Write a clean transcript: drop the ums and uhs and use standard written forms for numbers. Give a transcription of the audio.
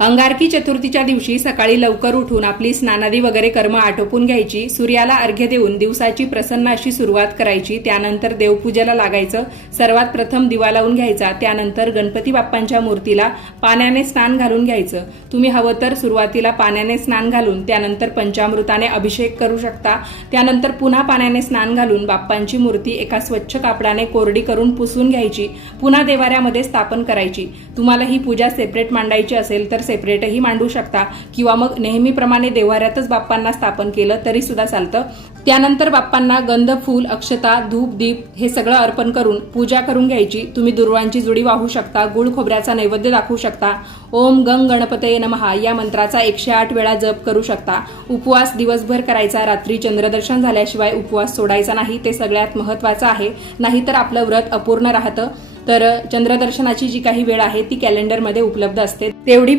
अंगारकी चतुर्थीच्या दिवशी सकाळी लवकर उठून आपली स्नानादी वगैरे कर्म आटोपून घ्यायची, सूर्याला अर्घ्य देऊन दिवसाची प्रसन्न अशी सुरुवात करायची। त्यानंतर देवपूजेला लागायचं। सर्वात प्रथम दिवा लावून घ्यायचा, त्यानंतर गणपती बाप्पांच्या मूर्तीला पाण्याने स्नान घालून घ्यायचं। तुम्ही हवं तर सुरुवातीला पाण्याने स्नान घालून त्यानंतर पंचामृताने अभिषेक करू शकता। त्यानंतर पुन्हा पाण्याने स्नान घालून बाप्पांची मूर्ती एका स्वच्छ कापडाने कोरडी करून पुसून घ्यायची, पुन्हा देवाऱ्यामध्ये स्थापन करायची। तुम्हाला ही पूजा सेपरेट मांडायची असेल तर सेपरेटही मांडू शकता किंवा मग नेहमीप्रमाणे देवाऱ्यातच बाप्पांना स्थापन केलं तरी सुद्धा चालतं। त्यानंतर बाप्पांना गंध, फूल, अक्षता, धूप, दीप हे सगळं अर्पण करून पूजा करून घ्यायची। तुम्ही दुर्वांची जुडी वाहू शकता, गुळ खोबऱ्याचा नैवेद्य दाखवू शकता, ओम गंग गणपतये नमः या मंत्राचा 108 वेळा जप करू शकता। उपवास दिवसभर करायचा, रात्री चंद्रदर्शन झाल्याशिवाय उपवास सोडायचा नाही, ते सगळ्यात महत्त्वाचं आहे, नाहीतर आपलं व्रत अपूर्ण राहतं। तर चंद्रदर्शनाची जी काही वेळ आहे ती कॅलेंडरमध्ये उपलब्ध असते, तेवढी